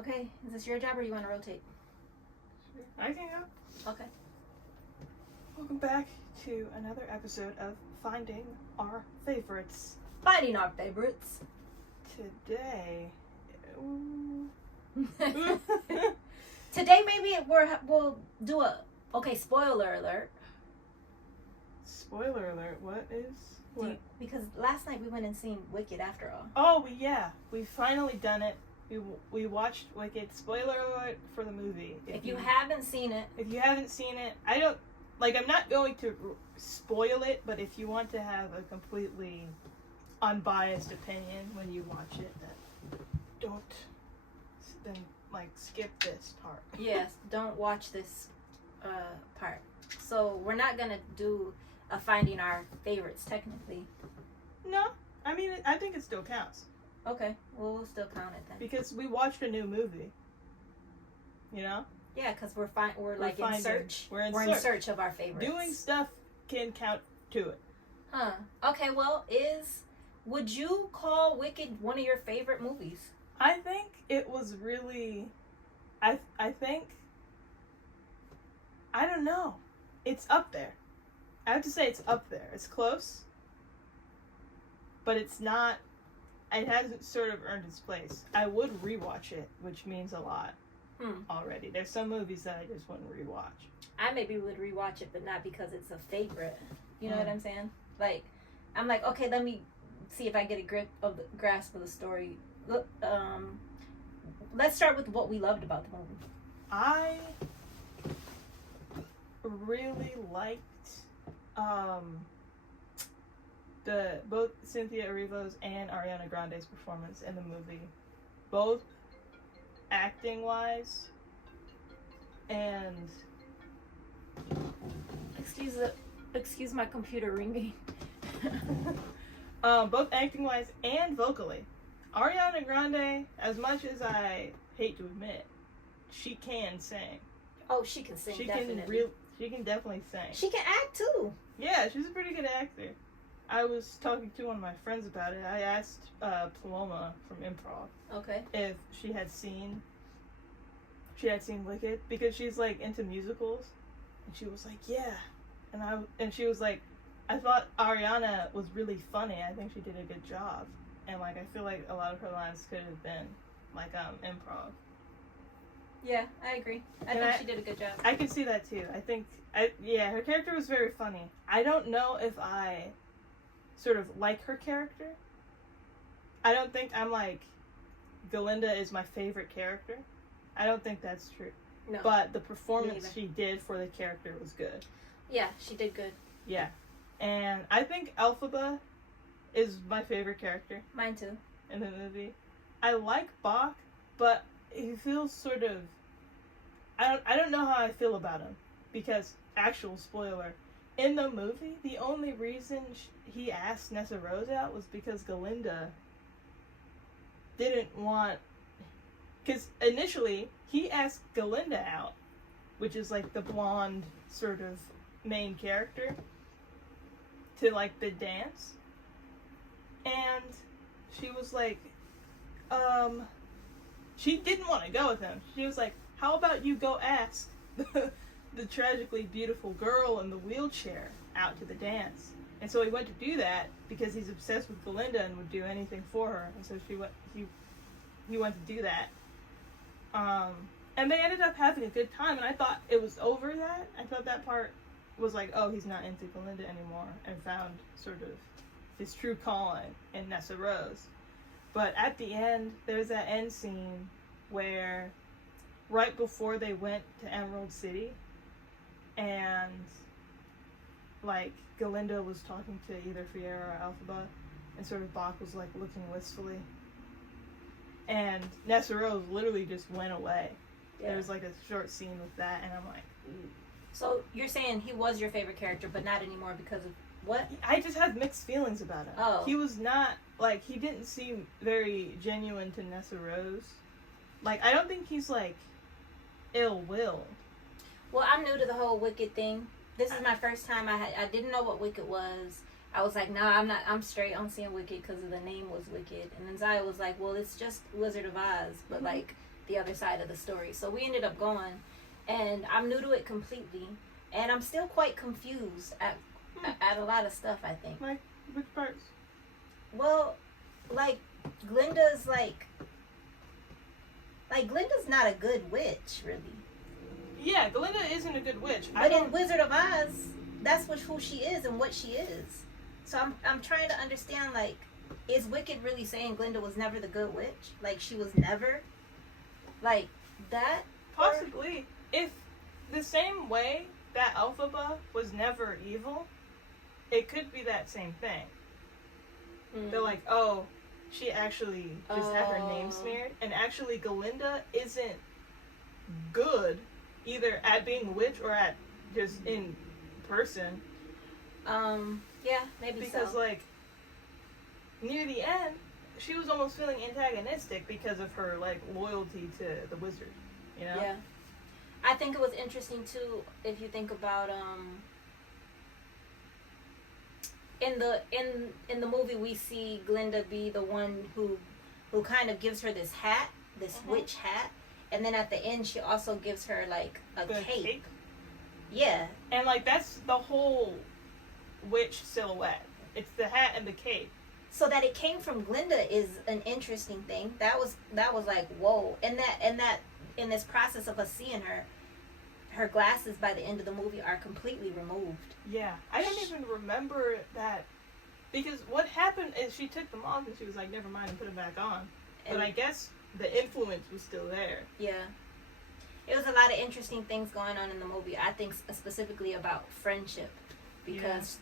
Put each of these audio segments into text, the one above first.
Okay, is this your job or you want to rotate? I can go. Okay. Welcome back to another episode of Finding Our Favorites. Finding our favorites. Today... Today maybe we'll do a... Okay, spoiler alert. Spoiler alert, what is... What? Because last night we went and seen Wicked after all. Oh, yeah. We've finally done it. We watched Wicked. Spoiler alert for the movie. If you haven't seen it... If you haven't seen it, I don't... Like, I'm not going to spoil it, but if you want to have a completely unbiased opinion when you watch it, then skip this part. Yes, don't watch this part. So, we're not going to do a Finding Our Favorites, technically. No. I mean, I think it still counts. Okay, well, we'll still count it then. Because we watched a new movie. You know? Yeah, because we're in search. We're in search of our favorites. Doing stuff can count to it. Huh. Okay, well, would you call Wicked one of your favorite movies? I think it was really... I think... I don't know. It's up there. I have to say it's up there. It's close. But it's not... It hasn't sort of earned its place. I would rewatch it, which means a lot already. There's some movies that I just wouldn't rewatch. I maybe would rewatch it, but not because it's a favorite. You know what I'm saying? Like, I'm like, okay, let me see if I get a grasp of the story. Look, let's start with what we loved about the movie. I really liked both Cynthia Erivo's and Ariana Grande's performance in the movie, both acting wise and excuse my computer ringing. both acting wise and vocally. Ariana Grande, as much as I hate to admit, she can sing. Oh, she can sing. She can definitely sing. She can act too. Yeah, she's a pretty good actor. I was talking to one of my friends about it. I asked Paloma from Improv if she had seen Wicked, because she's like into musicals, and she was like, yeah, and she was like, I thought Ariana was really funny. I think she did a good job, and like I feel like a lot of her lines could have been like improv. Yeah, I agree. I think she did a good job. I can see that too. I think her character was very funny. I don't know if I sort of like her character. I don't think I'm like, Galinda is my favorite character. I don't think that's true. No. But the performance she did for the character was good. Yeah, she did good. Yeah. And I think Elphaba is my favorite character. Mine too. In the movie. I like Bach, but he feels sort of... I don't know how I feel about him. Because, actual spoiler, in the movie, the only reason he asked Nessa Rose out was because Galinda didn't want... Because initially, he asked Galinda out, which is like the blonde sort of main character, to like the dance. And she was like, she didn't want to go with him. She was like, how about you go ask the tragically beautiful girl in the wheelchair out to the dance? And so he went to do that because he's obsessed with Galinda and would do anything for her. And so he went to do that. And they ended up having a good time, and I thought it was over that. I thought that part was like, oh, he's not into Galinda anymore, and found sort of his true calling in Nessa Rose. But at the end, there's that end scene where right before they went to Emerald City, and like Galinda was talking to either Fiera or Elphaba, and sort of Bach was like looking wistfully. And Nessa Rose literally just went away. Yeah. There was like a short scene with that, and I'm like, ooh. So you're saying he was your favorite character, but not anymore because of what? I just have mixed feelings about him. Oh. He was not, like, he didn't seem very genuine to Nessa Rose. Like, I don't think he's, like, ill-willed. Well, I'm new to the whole Wicked thing. This is my first time. I didn't know what Wicked was. I was like, nah, I'm straight on seeing Wicked because the name was Wicked. And then Zaya was like, well, it's just Wizard of Oz, but like the other side of the story. So we ended up going, and I'm new to it completely, and I'm still quite confused at a lot of stuff, I think. Like, which parts? Well, like, Glinda's Glinda's not a good witch, really. Yeah, Glinda isn't a good witch. But in Wizard of Oz, that's who she is and what she is. So I'm trying to understand, like, is Wicked really saying Glinda was never the good witch? Like, she was never? Like, that? Possibly. If the same way that Elphaba was never evil, it could be that same thing. They're like, oh, she actually just had her name smeared, and actually Glinda isn't good either at being a witch or at just in person. Yeah, maybe because, like, near the end, she was almost feeling antagonistic because of her, like, loyalty to the wizard, you know? Yeah. I think it was interesting, too, if you think about, in the movie we see Glinda be the one who kind of gives her this hat, this witch hat, and then at the end she also gives her, like, a cape. Yeah. And, like, that's the whole witch silhouette. It's the hat and the cape. So that it came from Glinda is an interesting thing. That was like, whoa. And that in this process of us seeing her glasses by the end of the movie are completely removed. Yeah. I didn't even remember that, because what happened is she took them off and she was like, never mind, and put them back on. But I guess the influence was still there. Yeah. It was a lot of interesting things going on in the movie. I think specifically about friendship. Because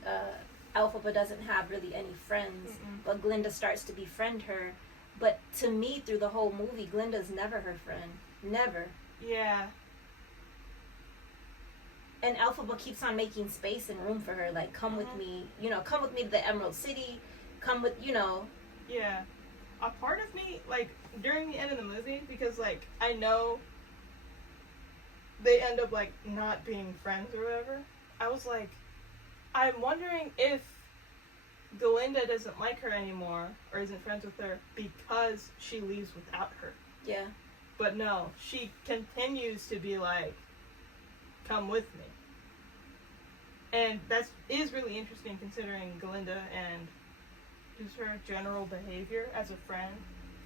Elphaba doesn't have really any friends, but Glinda starts to befriend her. But to me, through the whole movie, Glinda's never her friend. Never. Yeah. And Elphaba keeps on making space and room for her. Like, come with me, come with me to the Emerald City. Come with, Yeah. A part of me, like, during the end of the movie, because, like, I know they end up, like, not being friends or whatever, I was like, I'm wondering if Glinda doesn't like her anymore or isn't friends with her because she leaves without her. Yeah. But no, she continues to be like, come with me. And that is really interesting considering Glinda and just her general behavior as a friend.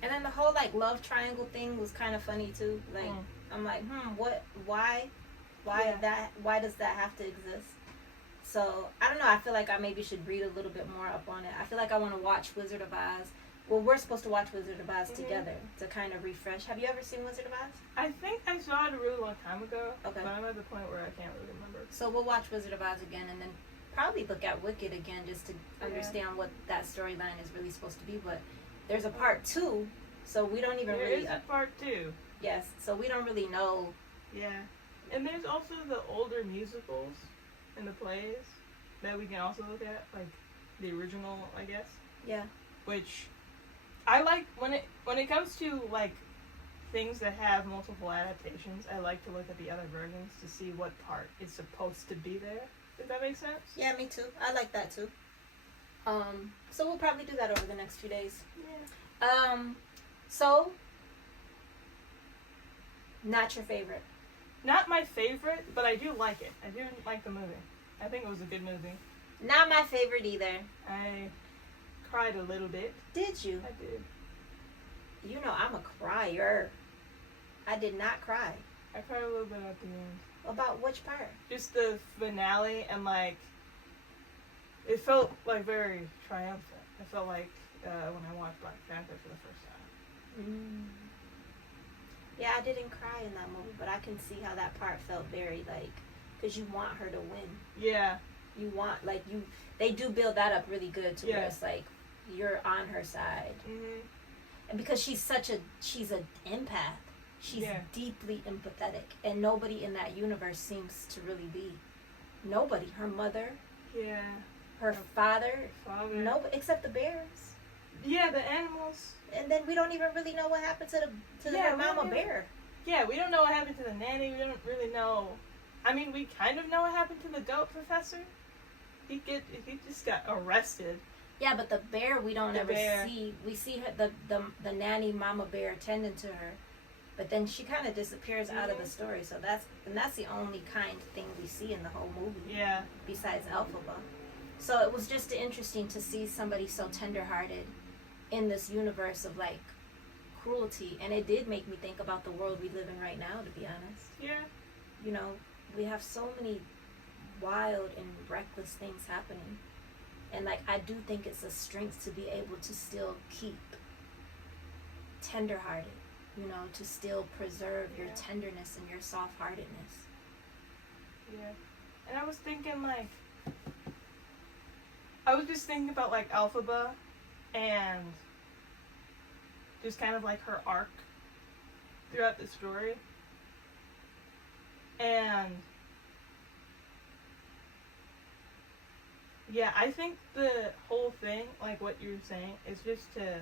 And then the whole, like, love triangle thing was kind of funny too. Like, I'm like, why does that have to exist? So, I don't know, I feel like I maybe should read a little bit more up on it. I feel like I want to watch Wizard of Oz. Well, we're supposed to watch Wizard of Oz together to kind of refresh. Have you ever seen Wizard of Oz? I think I saw it a really long time ago. Okay. But I'm at the point where I can't really remember. So we'll watch Wizard of Oz again and then probably look at Wicked again just to understand what that storyline is really supposed to be. But there's a part 2, so we don't even really... There is a part 2. Yes, so we don't really know. Yeah. And there's also the older musicals and the plays that we can also look at, like the original, I guess. Yeah. Which I like when it comes to, like, things that have multiple adaptations. I like to look at the other versions to see what part is supposed to be there. Does that make sense? Yeah, me too. I like that too. So we'll probably do that over the next few days. Yeah. So not your favorite. Not my favorite, but I do like it. I do like the movie. I think it was a good movie. Not my favorite either. I cried a little bit. Did you? I did. You know I'm a crier. I did not cry. I cried a little bit at the end. About which part? Just the finale, and, like, it felt, like, very triumphant. I felt like when I watched Black Panther for the first time. Yeah, I didn't cry in that movie, but I can see how that part felt very, like, because you want her to win. Yeah. You want, like, they do build that up really good to where it's like, you're on her side. And because she's an empath. She's deeply empathetic. And nobody in that universe seems to really be. Nobody. Her mother. Yeah. Her father. Nobody, except the bears. Yeah, the animals. And then we don't even really know what happened to her mama bear. Yeah, we don't know what happened to the nanny. We don't really know. I mean, we kind of know what happened to the goat professor. He just got arrested. Yeah, but the bear we don't ever see. We see her the nanny mama bear tending to her. But then she kind of disappears out of the story, so that's the only kind thing we see in the whole movie. Yeah. Besides Elphaba. So it was just interesting to see somebody so tenderhearted in this universe of like cruelty, and it did make me think about the world we live in right now, to be honest. Yeah. You know, we have so many wild and reckless things happening, and like I do think it's a strength to be able to still keep tenderhearted, you know, to still preserve your tenderness and your soft-heartedness. Yeah. And I was thinking like, I was just thinking about like Elphaba and just kind of like her arc throughout the story. And yeah, I think the whole thing, like what you're saying, is just to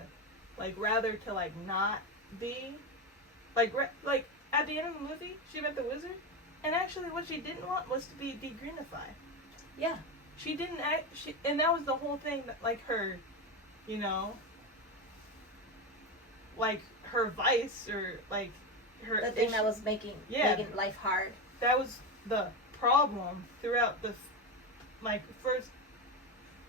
like rather to like not be like like at the end of the movie, she met the wizard, and actually what she didn't want was to be degrunified. Yeah. She didn't and that was the whole thing, that like her, you know, like her vice or like her the thing that was making life hard. That was the problem throughout the like first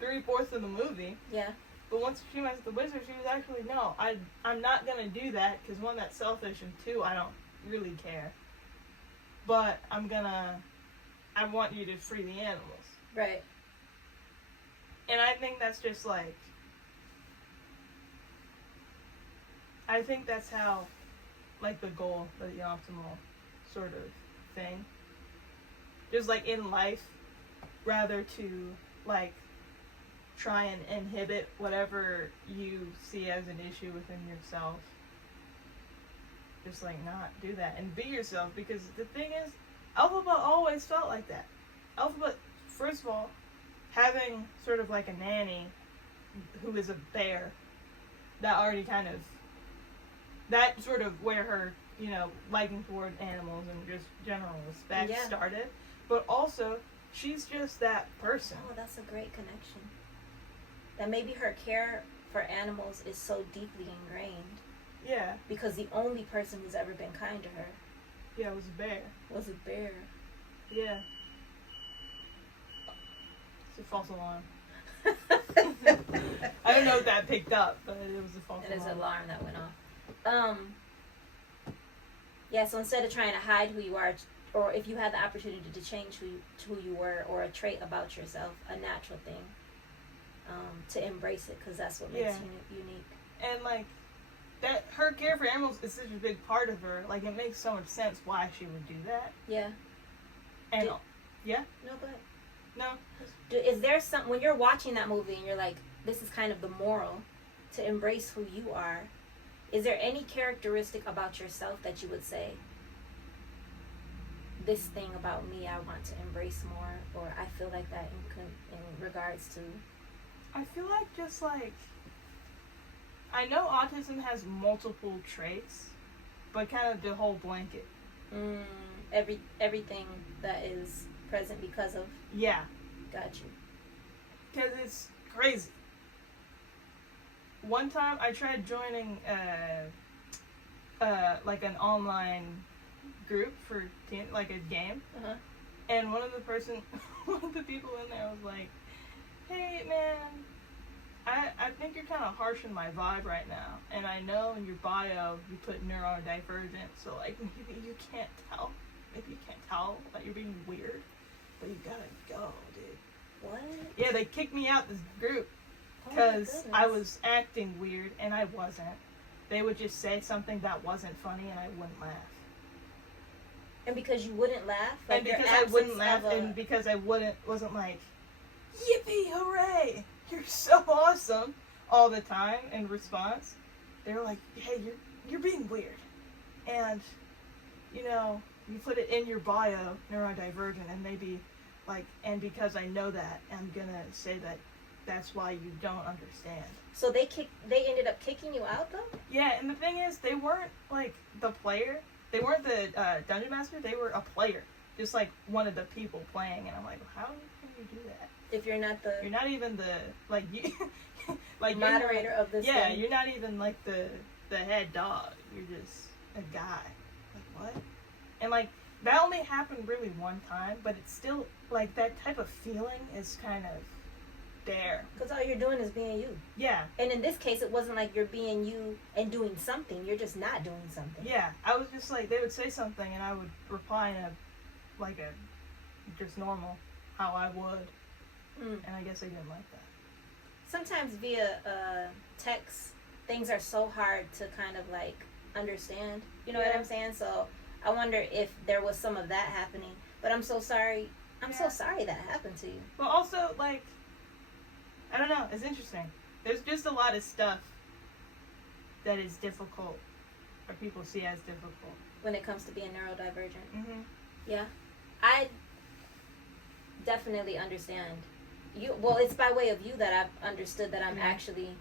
3/4 of the movie. Yeah. But once she met the wizard, she was actually, no, I'm not gonna do that, because one, that's selfish, and two, I don't really care. But I want you to free the animals. Right. And I think that's just like, I think that's how, like, the goal, the optimal sort of thing. Just like in life, rather to, like, try and inhibit whatever you see as an issue within yourself. Just like not do that and be yourself, because the thing is, Elphaba always felt like that. Elphaba, first of all, having sort of like a nanny who is a bear, that already kind of, that sort of where her, you know, liking toward animals and just general respect started. But also, she's just that person. Oh, that's a great connection. That maybe her care for animals is so deeply ingrained. Yeah. Because the only person who's ever been kind to her. Yeah, was a bear. Was a bear. Yeah. It's a false alarm. I don't know if that picked up, but it was a false alarm. It is an alarm that went off. Yeah, so instead of trying to hide who you are, or if you had the opportunity to change who you were, or a trait about yourself, a natural thing, to embrace it, because that's what makes you unique. And like that, her care for animals is such a big part of her. Like, it makes so much sense why she would do that. Yeah. And yeah. No, go ahead. No. Is there some, when you're watching that movie and you're like, this is kind of the moral, to embrace who you are? Is there any characteristic about yourself that you would say, this thing about me I want to embrace more, or I feel like that in regards to? I feel like just like, I know autism has multiple traits, but kind of the whole blanket. Everything that is present because of? Yeah. Got you. Because it's crazy. One time I tried joining like an online group for like a game, and one of the people in there was like, "Hey man, I think you're kind of harshing my vibe right now, and I know in your bio you put neurodivergent, so like maybe you can't tell that you're being weird, but you gotta go, dude." What? Yeah, they kicked me out this group because I was acting weird, and I wasn't. They would just say something that wasn't funny, and I wouldn't laugh. And because you wouldn't laugh? Like, and because I wouldn't laugh, and because I wasn't like, yippee, hooray, you're so awesome, all the time in response. They were like, hey, you're being weird. And, you know, you put it in your bio, neurodivergent, and maybe, like, and because I know that, I'm gonna say that that's why you don't understand. So they ended up kicking you out, though? Yeah, and the thing is, they weren't, like, the player. They weren't the dungeon master. They were a player. Just, like, one of the people playing. And I'm like, how can you do that? If you're not the... You're not even the, like, you... like moderator of this yeah, thing. You're not even, like, the head dog. You're just... a guy. Like, what? And, like, that only happened really one time, but it's still, like, that type of feeling is kind of there. Because all you're doing is being you. Yeah. And in this case, it wasn't like you're being you and doing something. You're just not doing something. Yeah. I was just like, they would say something, and I would reply in just normal, how I would. And I guess they didn't like that. Sometimes via text, things are so hard to kind of, like, understand. You know what I'm saying? So I wonder if there was some of that happening. But I'm so sorry. I'm so sorry that happened to you. Well, also, like, I don't know. It's interesting. There's just a lot of stuff that is difficult, or people see as difficult. When it comes to being neurodivergent. Mm-hmm. Yeah. I definitely understand. Well, it's by way of you that I've understood that I'm actually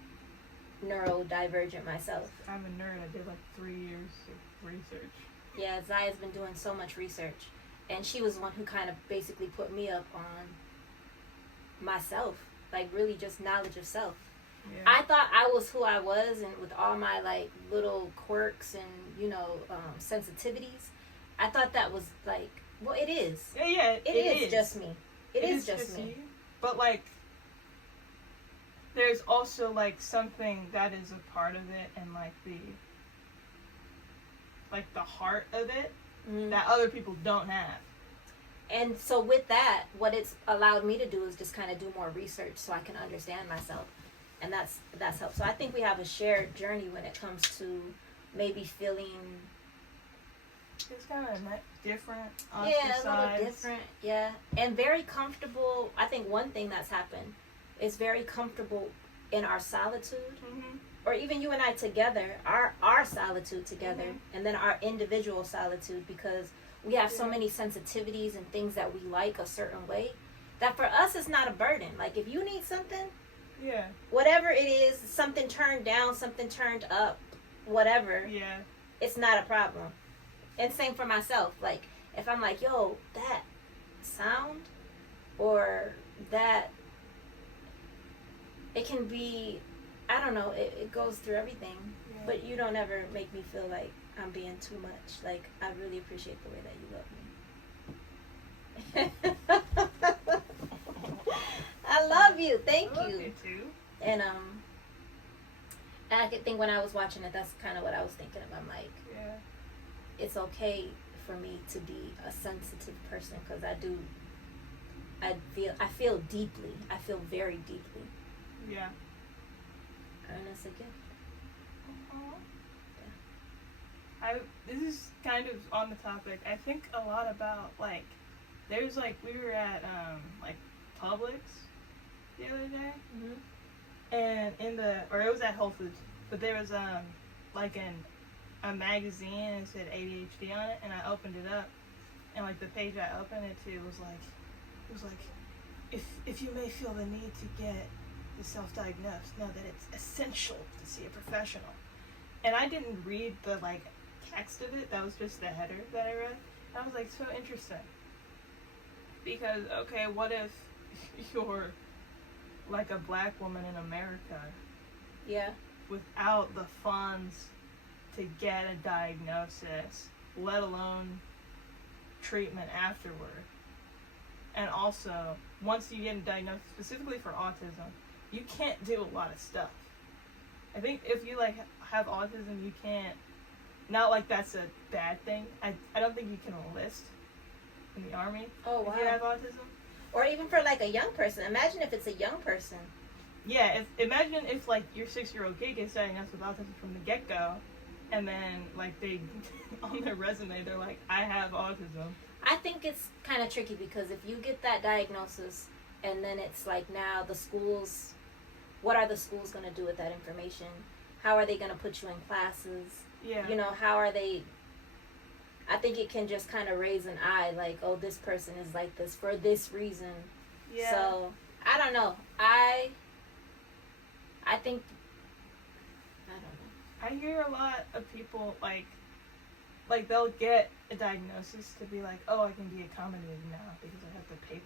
neurodivergent myself. I'm a nerd. I did like 3 years of research. Yeah, Zaya's been doing so much research. And she was the one who kind of basically put me up on myself. Like, really just knowledge of self. Yeah. I thought I was who I was, and with all my, like, little quirks and, you know, sensitivities. I thought that was, like, well, it is. Yeah, it is just me. It is just me. You. But, like, there's also, like, something that is a part of it, and, like, the heart of it that other people don't have. And so with that, what it's allowed me to do is just kind of do more research so I can understand myself. And that's helped. So I think we have a shared journey when it comes to maybe feeling... It's kind of different. Yeah, a little different. Yeah. And very comfortable. I think one thing that's happened is very comfortable in our solitude. Mm-hmm. Or even you and I together, our solitude together, and then our individual solitude, because we have so many sensitivities and things that we like a certain way, that for us it's not a burden. Like, if you need something, whatever it is, something turned down, something turned up, whatever, it's not a problem. And same for myself. Like, if I'm like, yo, that sound, or that, it can be, I don't know, it goes through everything. Yeah. But you don't ever make me feel like I'm being too much. Like, I really appreciate the way that you love me. I love you. Thank you. I love you too. And I could think when I was watching it, that's kind of what I was thinking of. I'm like, it's okay for me to be a sensitive person, because I feel deeply. I feel very deeply. Yeah. And it's a gift. This is kind of on the topic. I think a lot about, like, there's, like, we were at, like, Publix the other day. Mm-hmm. And it was at Whole Foods, but there was, like, a magazine, and it said ADHD on it, and I opened it up, and, like, the page I opened it to was like, if you may feel the need to get self-diagnosed, know that it's essential to see a professional. And I didn't read the, like, text of it. That was just the header that I read. I was like, so interesting, because okay, what if you're like a black woman in America, without the funds to get a diagnosis, let alone treatment afterward, and also once you get a diagnosis specifically for autism, you can't do a lot of stuff. I think if you, like, have autism, you can't, not like that's a bad thing. I don't think you can enlist in the army if you have autism. Or even for, like, a young person. Imagine if it's a young person. Yeah, imagine if, like, your 6-year-old kid gets diagnosed with autism from the get-go, and then, like, they, on their resume, they're like, I have autism. I think it's kind of tricky, because if you get that diagnosis, and then it's like, now the schools, what are the schools going to do with that information? How are they going to put you in classes? Yeah. You know, how are they... I think it can just kind of raise an eye, like, oh, this person is like this for this reason. Yeah. So, I don't know. I think... I don't know. I hear a lot of people, like they'll get a diagnosis to be like, oh, I can be accommodated now because I have the paper.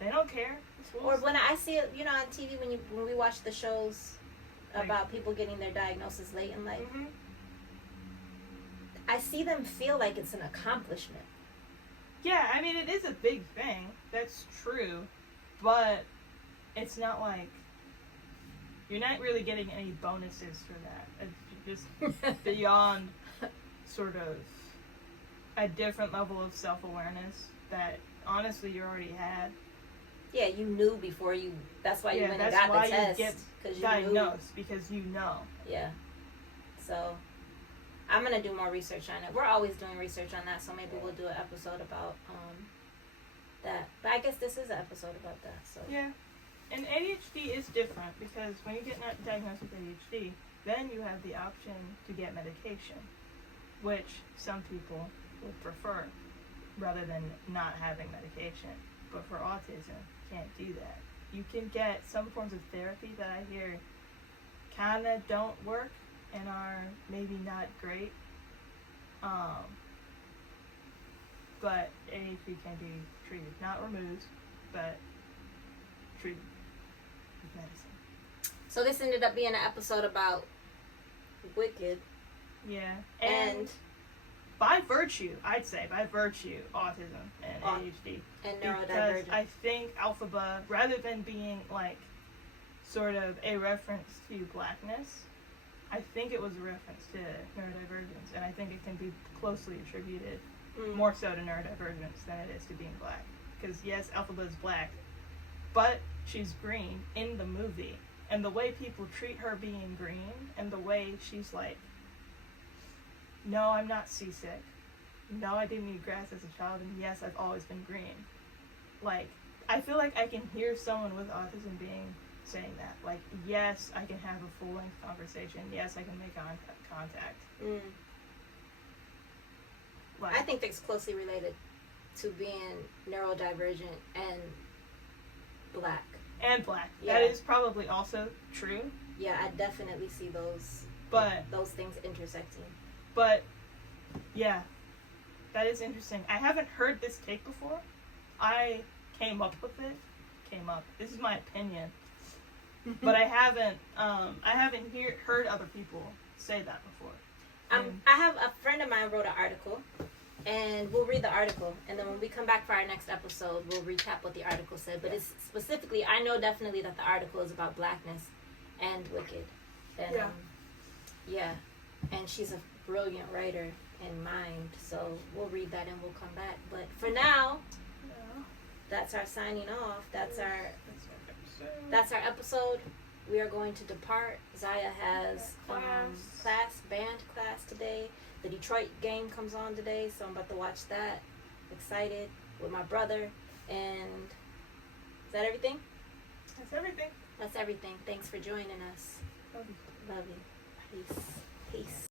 They don't care. Or when I see it, you know, on TV, when we watch the shows about people getting their diagnosis late in life, I see them feel like it's an accomplishment. Yeah, I mean, it is a big thing. That's true. But it's not like you're not really getting any bonuses for that. It's just beyond sort of a different level of self-awareness that honestly you already had. Yeah, you knew before you. That's why you went and got the test. That's why you get diagnosed, knew. because you know. Yeah. So, I'm gonna do more research on it. We're always doing research on that, so maybe we'll do an episode about that. But I guess this is an episode about that. So. Yeah. And ADHD is different because when you get diagnosed with ADHD, then you have the option to get medication, which some people would prefer rather than not having medication. But for autism, can't do that. You can get some forms of therapy that I hear kind of don't work and are maybe not great. But ADHD can be treated, not removed, but treated with medicine. So this ended up being an episode about Wicked. Yeah. And by virtue, autism and ADHD. And neurodivergent. Because I think Alphaba, rather than being like sort of a reference to blackness, I think it was a reference to neurodivergence, and I think it can be closely attributed more so to neurodivergence than it is to being black. Because yes, Alphaba is black, but she's green in the movie, and the way people treat her being green, and the way she's like, no, I'm not seasick. No, I didn't eat grass as a child, and yes, I've always been green. Like, I feel like I can hear someone with autism saying that. Like, yes, I can have a full-length conversation. Yes, I can make contact. Like, I think that's closely related to being neurodivergent and black. And black. Yeah. That is probably also true. Yeah, I definitely see those things intersecting. But, yeah, that is interesting. I haven't heard this take before. I came up with it. This is my opinion. But I haven't heard other people say that before. I have a friend of mine wrote an article, and we'll read the article, and then when we come back for our next episode, we'll recap what the article said. But it's specifically, I know definitely that the article is about blackness and Wicked. And, yeah. And she's a brilliant writer in mind, so we'll read that and we'll come back. But for now, that's our signing off. That's our episode. We are going to depart. Zaya has band class today. The Detroit game comes on today, so I'm about to watch that. Excited with my brother. And is that everything? That's everything. Thanks for joining us. Love you. Love you. Peace.